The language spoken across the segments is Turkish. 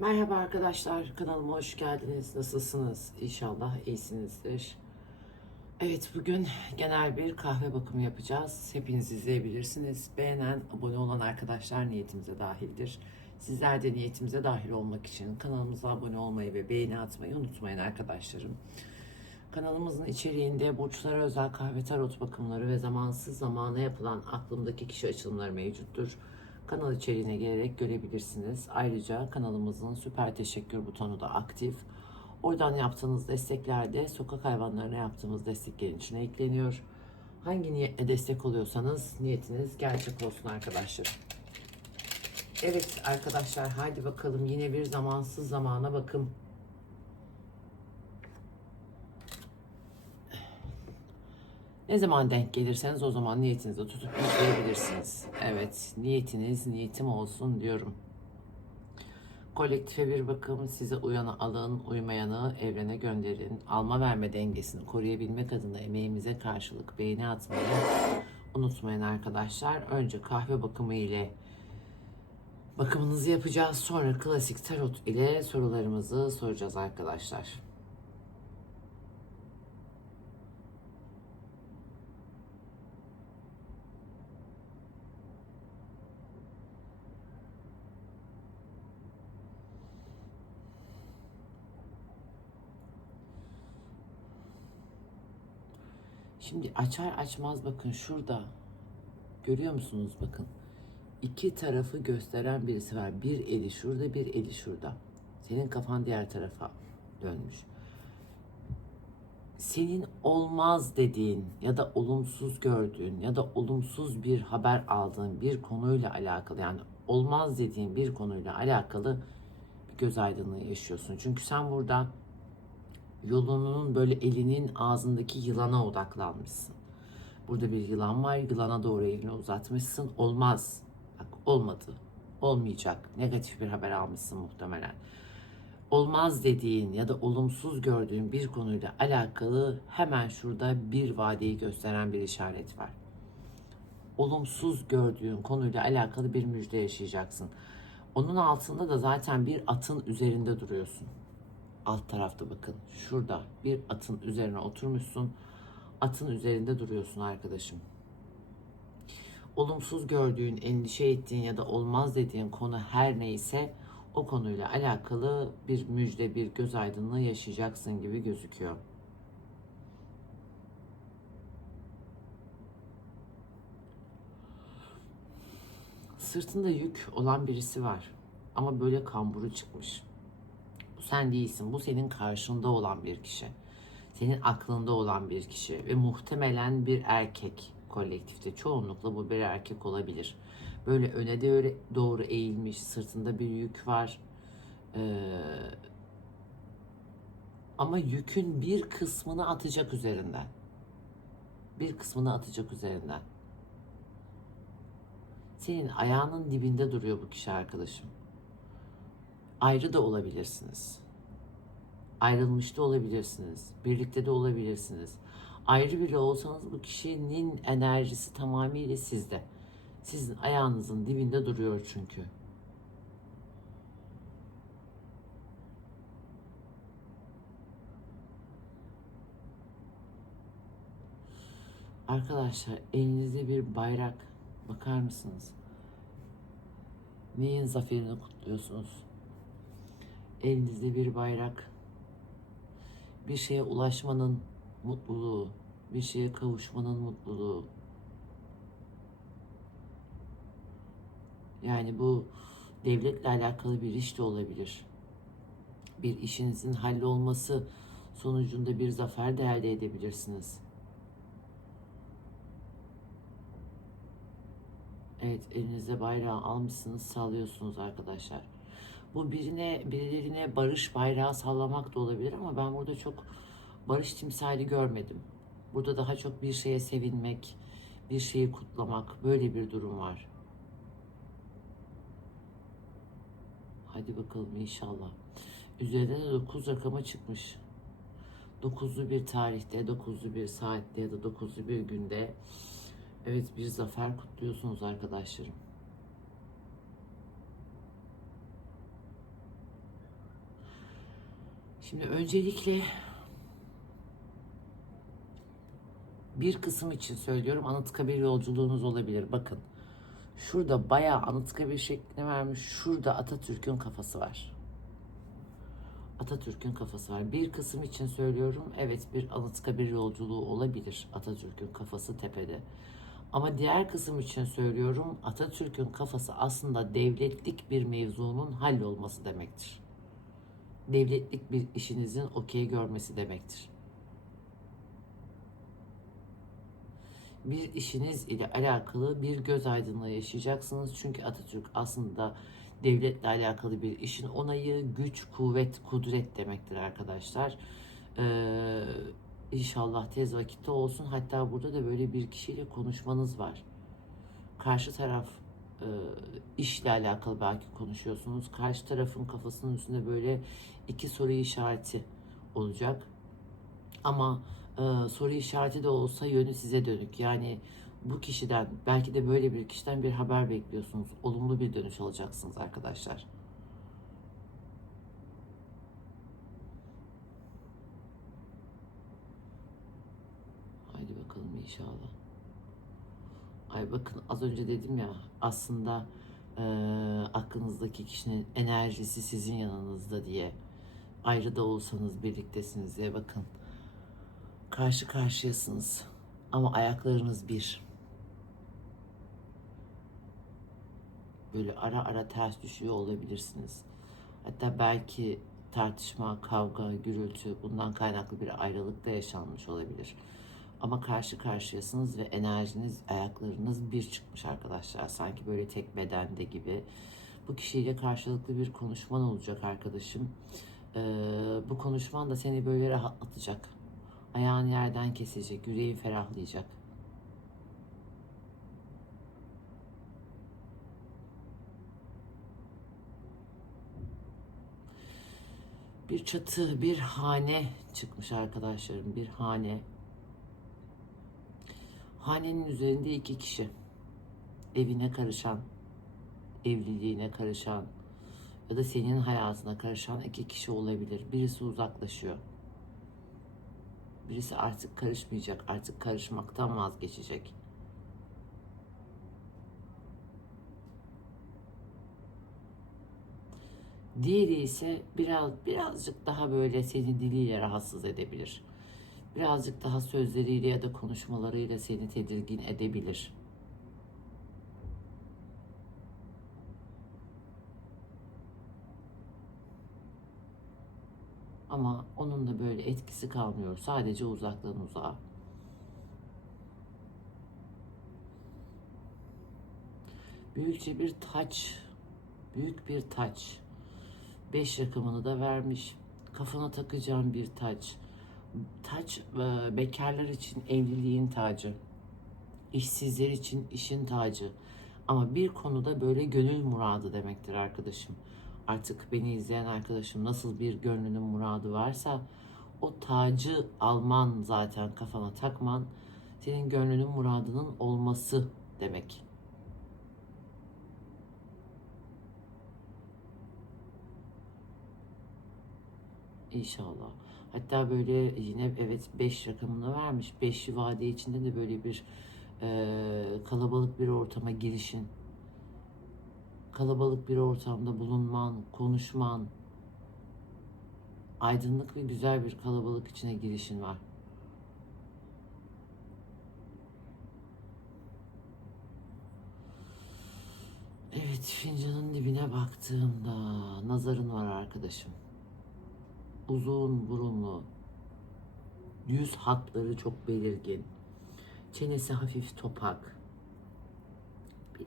Merhaba arkadaşlar, kanalıma hoş geldiniz. Nasılsınız? İnşallah iyisinizdir. Evet, bugün genel bir kahve bakımı yapacağız. Hepiniz izleyebilirsiniz. Beğenen, abone olan arkadaşlar niyetimize dahildir. Sizler de niyetimize dahil olmak için kanalımıza abone olmayı ve beğeni atmayı unutmayın arkadaşlarım. Kanalımızın içeriğinde burçlara özel kahve tarot bakımları ve zamansız zamana yapılan aklımdaki kişi açılımları mevcuttur. Kanal içeriğine gelerek görebilirsiniz. Ayrıca kanalımızın süper teşekkür butonu da aktif. Oradan yaptığınız destekler de sokak hayvanlarına yaptığımız desteklerin içine ekleniyor. Hangi niyetle destek oluyorsanız niyetiniz gerçek olsun arkadaşlar. Evet arkadaşlar haydi bakalım yine bir zamansız zamana bakım. Ne zaman denk gelirseniz o zaman niyetinizi tutup izleyebilirsiniz. Evet, niyetiniz niyetim olsun diyorum. Kolektife bir bakım size uyanı alın, uymayanı evrene gönderin. Alma verme dengesini koruyabilmek adına emeğimize karşılık beğeni atmayı unutmayın arkadaşlar. Önce kahve bakımı ile bakımınızı yapacağız. Sonra klasik tarot ile sorularımızı soracağız arkadaşlar. Şimdi açar açmaz bakın şurada. Görüyor musunuz bakın. İki tarafı gösteren birisi var. Bir eli şurada, bir eli şurada. Senin kafan diğer tarafa dönmüş. Senin olmaz dediğin ya da olumsuz gördüğün ya da olumsuz bir haber aldığın bir konuyla alakalı yani olmaz dediğin bir konuyla alakalı bir göz aydınlığı yaşıyorsun. Çünkü sen burada yolunun böyle elinin ağzındaki yılana odaklanmışsın. Burada bir yılan var. Yılana doğru elini uzatmışsın. Olmaz. Bak olmadı. Olmayacak. Negatif bir haber almışsın muhtemelen. Olmaz dediğin ya da olumsuz gördüğün bir konuyla alakalı hemen şurada bir vadeyi gösteren bir işaret var. Olumsuz gördüğün konuyla alakalı bir müjde yaşayacaksın. Onun altında da zaten bir atın üzerinde duruyorsun alt tarafta bakın şurada bir atın üzerine oturmuşsun. Atın üzerinde duruyorsun arkadaşım. Olumsuz gördüğün, endişe ettiğin ya da olmaz dediğin konu her neyse o konuyla alakalı bir müjde, bir göz aydınlığı yaşayacaksın gibi gözüküyor. Sırtında yük olan birisi var. Ama böyle kamburu çıkmış. Bu sen değilsin. Bu senin karşında olan bir kişi. Senin aklında olan bir kişi ve muhtemelen bir erkek kolektifte. Çoğunlukla bu bir erkek olabilir. Böyle öne doğru eğilmiş, sırtında bir yük var. Ee, ama yükün bir kısmını atacak üzerinden. Bir kısmını atacak üzerinden. Senin ayağının dibinde duruyor bu kişi arkadaşım ayrı da olabilirsiniz. Ayrılmış da olabilirsiniz. Birlikte de olabilirsiniz. Ayrı bile olsanız bu kişinin enerjisi tamamıyla sizde. Sizin ayağınızın dibinde duruyor çünkü. Arkadaşlar elinizde bir bayrak bakar mısınız? Neyin zaferini kutluyorsunuz? Elinizde bir bayrak, bir şeye ulaşmanın mutluluğu, bir şeye kavuşmanın mutluluğu. Yani bu devletle alakalı bir iş de olabilir. Bir işinizin hallolması sonucunda bir zafer de elde edebilirsiniz. Evet, elinizde bayrağı almışsınız, sağlıyorsunuz arkadaşlar. Bu birine birilerine barış bayrağı sallamak da olabilir ama ben burada çok barış timsali görmedim. Burada daha çok bir şeye sevinmek, bir şeyi kutlamak böyle bir durum var. Hadi bakalım inşallah. Üzerinde de 9 rakamı çıkmış. 9'lu bir tarihte, 9'lu bir saatte ya da 9'lu bir günde evet bir zafer kutluyorsunuz arkadaşlarım. Şimdi öncelikle bir kısım için söylüyorum Anıtkabir yolculuğunuz olabilir. Bakın şurada bayağı Anıtkabir şeklini vermiş. Şurada Atatürk'ün kafası var. Atatürk'ün kafası var. Bir kısım için söylüyorum. Evet bir Anıtkabir yolculuğu olabilir. Atatürk'ün kafası tepede. Ama diğer kısım için söylüyorum. Atatürk'ün kafası aslında devletlik bir mevzunun hallolması demektir. Devletlik bir işinizin okey görmesi demektir. bir işiniz ile alakalı bir göz aydınlığı yaşayacaksınız. Çünkü Atatürk aslında devletle alakalı bir işin onayı, güç, kuvvet, kudret demektir arkadaşlar. Ee, inşallah tez vakitte olsun. Hatta burada da böyle bir kişiyle konuşmanız var. Karşı taraf e, işle alakalı belki konuşuyorsunuz. Karşı tarafın kafasının üstünde böyle iki soru işareti olacak. Ama e, soru işareti de olsa yönü size dönük. Yani bu kişiden belki de böyle bir kişiden bir haber bekliyorsunuz. Olumlu bir dönüş alacaksınız arkadaşlar. Haydi bakalım inşallah. Ay bakın az önce dedim ya aslında e, aklınızdaki kişinin enerjisi sizin yanınızda diye. Ayrı da olsanız birliktesiniz diye bakın. Karşı karşıyasınız ama ayaklarınız bir. Böyle ara ara ters düşüyor olabilirsiniz. Hatta belki tartışma, kavga, gürültü bundan kaynaklı bir ayrılık da yaşanmış olabilir. Ama karşı karşıyasınız ve enerjiniz, ayaklarınız bir çıkmış arkadaşlar. Sanki böyle tek bedende gibi. Bu kişiyle karşılıklı bir konuşman olacak arkadaşım. Ee, bu konuşman da seni böyle rahatlatacak. Ayağın yerden kesecek, yüreğin ferahlayacak. Bir çatı, bir hane çıkmış arkadaşlarım. Bir hane. Hanenin üzerinde iki kişi. Evine karışan, evliliğine karışan ya da senin hayatına karışan iki kişi olabilir. Birisi uzaklaşıyor. Birisi artık karışmayacak, artık karışmaktan vazgeçecek. Diğeri ise biraz birazcık daha böyle seni diliyle rahatsız edebilir. Birazcık daha sözleriyle ya da konuşmalarıyla seni tedirgin edebilir. Ama onun da böyle etkisi kalmıyor. Sadece uzaktan uzağa. Büyükçe bir taç, büyük bir taç. Beş rakamını da vermiş. Kafana takacağım bir taç. Taç e, bekarlar için evliliğin tacı. İşsizler için işin tacı. Ama bir konuda böyle gönül muradı demektir arkadaşım. Artık beni izleyen arkadaşım nasıl bir gönlünün muradı varsa o tacı alman zaten kafana takman senin gönlünün muradının olması demek. İnşallah. Hatta böyle yine evet 5 rakamını vermiş. 5 vade içinde de böyle bir e, kalabalık bir ortama girişin. Kalabalık bir ortamda bulunman, konuşman, aydınlık ve güzel bir kalabalık içine girişin var. Evet, fincanın dibine baktığımda nazarın var arkadaşım. Uzun burunlu, yüz hatları çok belirgin, çenesi hafif topak,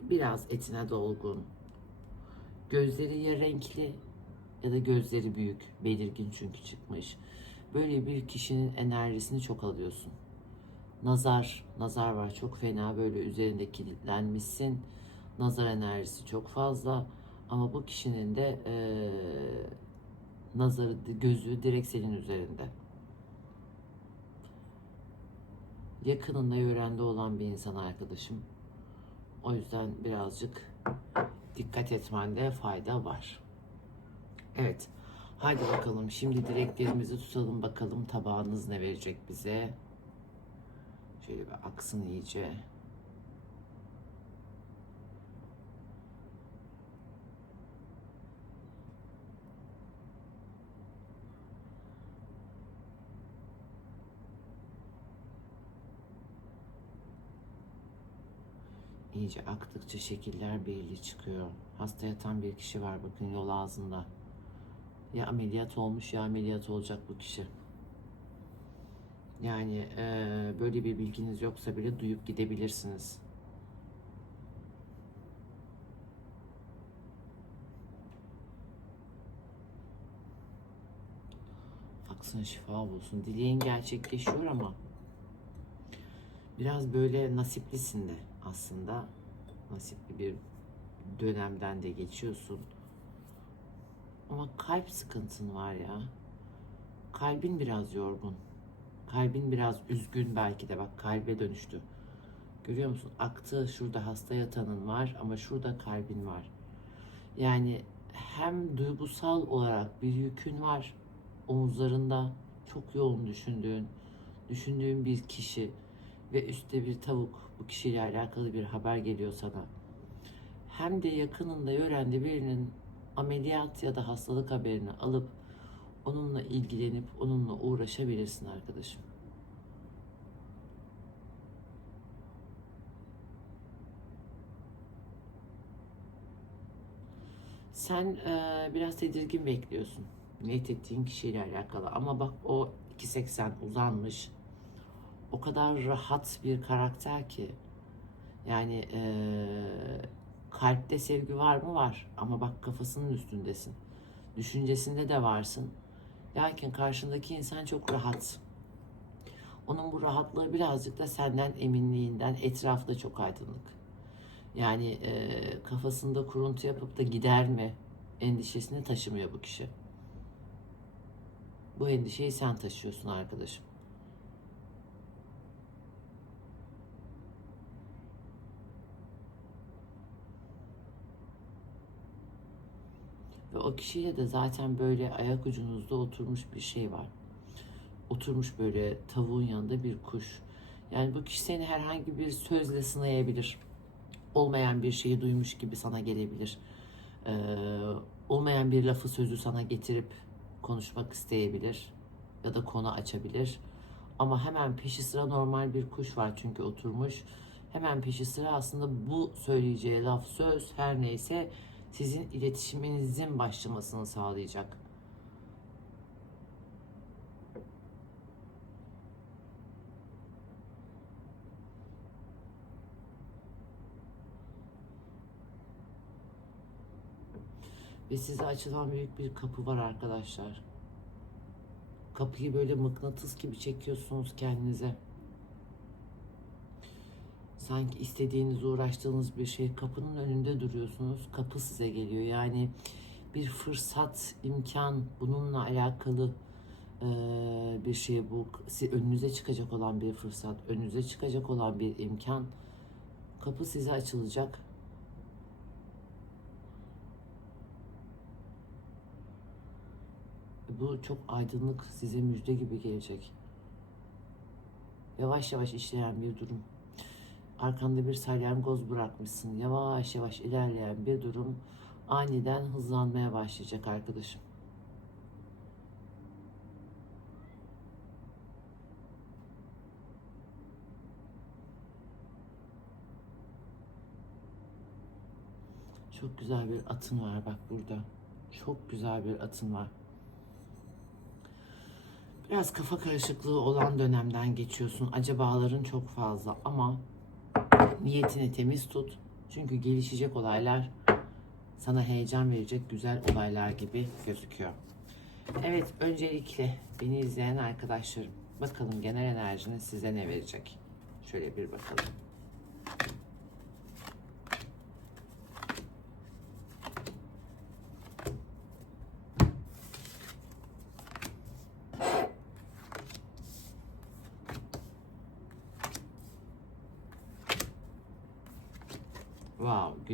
biraz etine dolgun, gözleri ya renkli ya da gözleri büyük, belirgin çünkü çıkmış. Böyle bir kişinin enerjisini çok alıyorsun. Nazar, nazar var çok fena böyle üzerinde kilitlenmişsin. Nazar enerjisi çok fazla ama bu kişinin de eee nazarı, gözü direkt senin üzerinde. Yakınında yörende olan bir insan arkadaşım. O yüzden birazcık dikkat etmende fayda var. Evet. Haydi bakalım şimdi dileklerimizi tutalım bakalım tabağınız ne verecek bize. Şöyle bir aksın iyice. İyice aktıkça şekiller belli çıkıyor. Hasta yatan bir kişi var bakın yol ağzında. Ya ameliyat olmuş ya ameliyat olacak bu kişi. Yani eee, böyle bir bilginiz yoksa bile duyup gidebilirsiniz. Aksın şifa bulsun. Dileğin gerçekleşiyor ama biraz böyle nasiplisin de aslında. Nasipli bir dönemden de geçiyorsun. Ama kalp sıkıntın var ya. Kalbin biraz yorgun. Kalbin biraz üzgün belki de bak kalbe dönüştü. Görüyor musun? Aktı şurada hasta yatanın var ama şurada kalbin var. Yani hem duygusal olarak bir yükün var omuzlarında çok yoğun düşündüğün, düşündüğün bir kişi ve üstte bir tavuk bu kişiyle alakalı bir haber geliyor sana. Hem de yakınında yörende birinin ameliyat ya da hastalık haberini alıp onunla ilgilenip onunla uğraşabilirsin arkadaşım. Sen eee, biraz tedirgin bekliyorsun. Niyet ettiğin kişiyle alakalı. Ama bak o 2.80 uzanmış. O kadar rahat bir karakter ki. Yani eee, kalpte sevgi var mı? Var. Ama bak kafasının üstündesin. Düşüncesinde de varsın. Lakin karşındaki insan çok rahat. Onun bu rahatlığı birazcık da senden eminliğinden, etrafta çok aydınlık. Yani eee, kafasında kuruntu yapıp da gider mi endişesini taşımıyor bu kişi. Bu endişeyi sen taşıyorsun arkadaşım. O kişiyle de zaten böyle ayak ucunuzda oturmuş bir şey var. Oturmuş böyle tavuğun yanında bir kuş. Yani bu kişi seni herhangi bir sözle sınayabilir. Olmayan bir şeyi duymuş gibi sana gelebilir. Ee, olmayan bir lafı sözü sana getirip konuşmak isteyebilir. Ya da konu açabilir. Ama hemen peşi sıra normal bir kuş var çünkü oturmuş. Hemen peşi sıra aslında bu söyleyeceği laf söz her neyse sizin iletişiminizin başlamasını sağlayacak. Ve size açılan büyük bir kapı var arkadaşlar. Kapıyı böyle mıknatıs gibi çekiyorsunuz kendinize. Sanki istediğiniz, uğraştığınız bir şey kapının önünde duruyorsunuz. Kapı size geliyor. Yani bir fırsat, imkan bununla alakalı bir şey bu. Önünüze çıkacak olan bir fırsat, önünüze çıkacak olan bir imkan. Kapı size açılacak. Bu çok aydınlık, size müjde gibi gelecek. Yavaş yavaş işleyen bir durum. Arkanda bir salyangoz bırakmışsın. Yavaş yavaş ilerleyen bir durum aniden hızlanmaya başlayacak arkadaşım. Çok güzel bir atın var bak burada. Çok güzel bir atın var. Biraz kafa karışıklığı olan dönemden geçiyorsun. Acabaların çok fazla ama niyetini temiz tut. Çünkü gelişecek olaylar sana heyecan verecek güzel olaylar gibi gözüküyor. Evet, öncelikle beni izleyen arkadaşlarım, bakalım genel enerjiniz size ne verecek? Şöyle bir bakalım.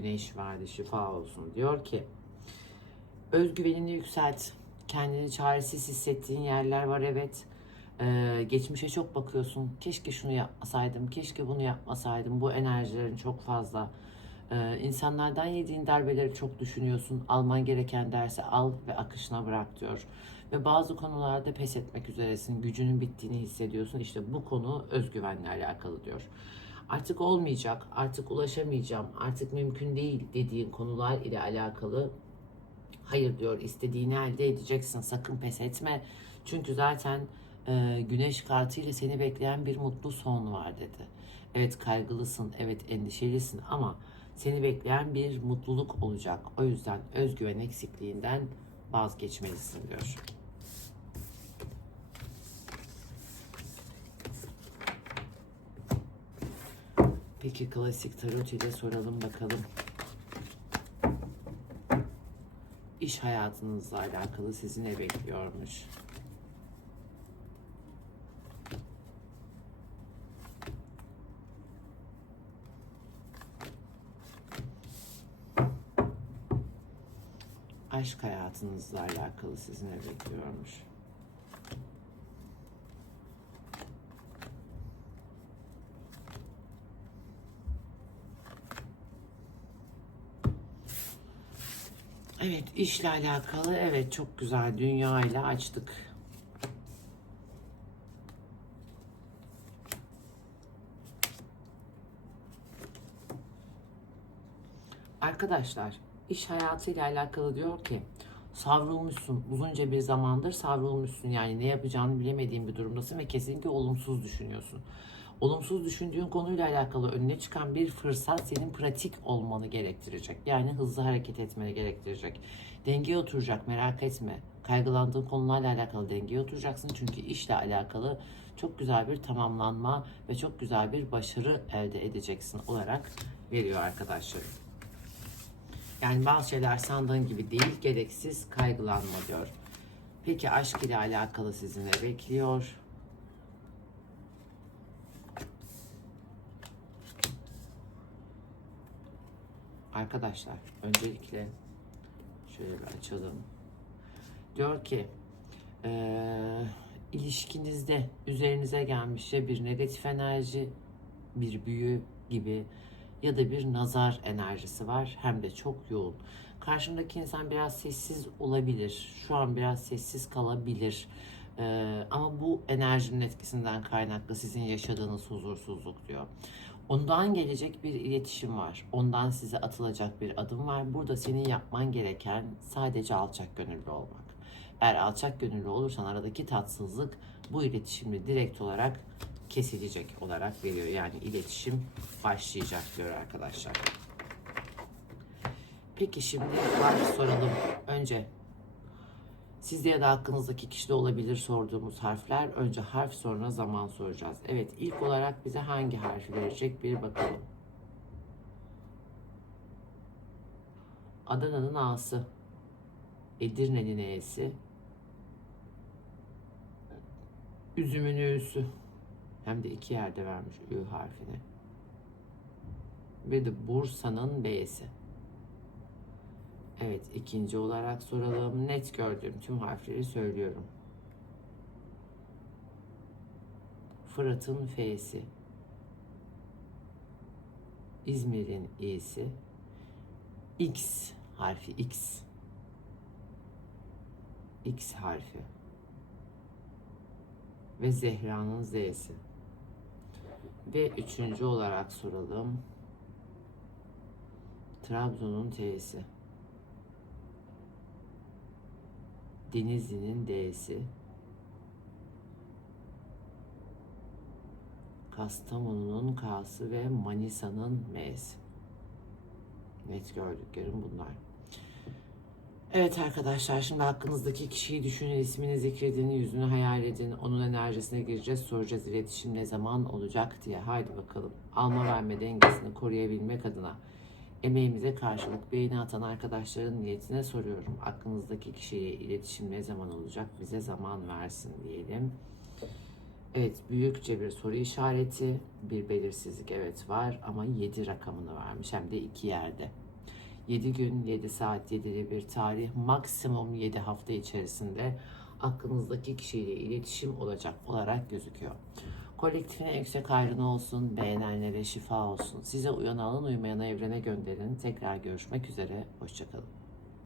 Güneş verdi şifa olsun. Diyor ki özgüvenini yükselt. kendini çaresiz hissettiğin yerler var evet. Ee, geçmişe çok bakıyorsun. Keşke şunu yapmasaydım, keşke bunu yapmasaydım. Bu enerjilerin çok fazla. Ee, insanlardan yediğin darbeleri çok düşünüyorsun. Alman gereken dersi al ve akışına bırak diyor. Ve bazı konularda pes etmek üzeresin. Gücünün bittiğini hissediyorsun. İşte bu konu özgüvenle alakalı diyor. Artık olmayacak, artık ulaşamayacağım, artık mümkün değil dediğin konular ile alakalı hayır diyor istediğini elde edeceksin sakın pes etme. Çünkü zaten e, güneş kartıyla seni bekleyen bir mutlu son var dedi. Evet kaygılısın, evet endişelisin ama seni bekleyen bir mutluluk olacak. O yüzden özgüven eksikliğinden vazgeçmelisin diyor. Peki klasik tarot ile soralım bakalım. İş hayatınızla alakalı sizi ne bekliyormuş? Aşk hayatınızla alakalı sizi ne bekliyormuş? Evet, işle alakalı evet çok güzel dünya ile açtık. Arkadaşlar, iş hayatıyla alakalı diyor ki savrulmuşsun. Uzunca bir zamandır savrulmuşsun. Yani ne yapacağını bilemediğin bir durumdasın ve kesinlikle olumsuz düşünüyorsun. Olumsuz düşündüğün konuyla alakalı önüne çıkan bir fırsat senin pratik olmanı gerektirecek. Yani hızlı hareket etmeni gerektirecek. Dengeye oturacak merak etme. Kaygılandığın konularla alakalı dengeye oturacaksın. Çünkü işle alakalı çok güzel bir tamamlanma ve çok güzel bir başarı elde edeceksin olarak veriyor arkadaşlarım. Yani bazı şeyler sandığın gibi değil, gereksiz kaygılanma diyor. Peki aşk ile alakalı sizi ne bekliyor? Arkadaşlar öncelikle şöyle bir açalım. Diyor ki eee, ilişkinizde üzerinize gelmiş bir negatif enerji, bir büyü gibi ya da bir nazar enerjisi var hem de çok yoğun. Karşımdaki insan biraz sessiz olabilir. Şu an biraz sessiz kalabilir. Ee, ama bu enerjinin etkisinden kaynaklı sizin yaşadığınız huzursuzluk diyor. Ondan gelecek bir iletişim var. Ondan size atılacak bir adım var. Burada senin yapman gereken sadece alçak gönüllü olmak. Eğer alçak gönüllü olursan aradaki tatsızlık bu iletişimle direkt olarak kesilecek olarak veriyor. Yani iletişim başlayacak diyor arkadaşlar. Peki şimdi harf soralım. Önce sizde ya da hakkınızdaki kişide olabilir sorduğumuz harfler. Önce harf sonra zaman soracağız. Evet ilk olarak bize hangi harfi verecek bir bakalım. Adana'nın A'sı. Edirne'nin E'si. Üzümün Ü'sü. Hem de iki yerde vermiş Ü harfini. Ve de Bursa'nın B'si. Evet ikinci olarak soralım. Net gördüğüm tüm harfleri söylüyorum. Fırat'ın F'si. İzmir'in İ'si. X harfi X. X harfi. Ve Zehra'nın Z'si. Ve üçüncü olarak soralım. Trabzon'un T'si. Denizli'nin D'si. Kastamonu'nun K'sı ve Manisa'nın M'si. Net gördüklerim bunlar. Evet arkadaşlar şimdi hakkınızdaki kişiyi düşünün, ismini zikredin, yüzünü hayal edin, onun enerjisine gireceğiz, soracağız iletişim ne zaman olacak diye. Haydi bakalım. Alma verme dengesini koruyabilmek adına emeğimize karşılık beğeni atan arkadaşların niyetine soruyorum. Aklınızdaki kişiyle iletişim ne zaman olacak? Bize zaman versin diyelim. Evet büyükçe bir soru işareti, bir belirsizlik evet var ama 7 rakamını vermiş hem de iki yerde. 7 gün, 7 saat, 7'li bir tarih, maksimum 7 hafta içerisinde aklınızdaki kişiyle iletişim olacak olarak gözüküyor. Kolektifine yüksek hayrına olsun, beğenenlere şifa olsun. Size uyan alın, uymayana evrene gönderin. Tekrar görüşmek üzere, hoşçakalın.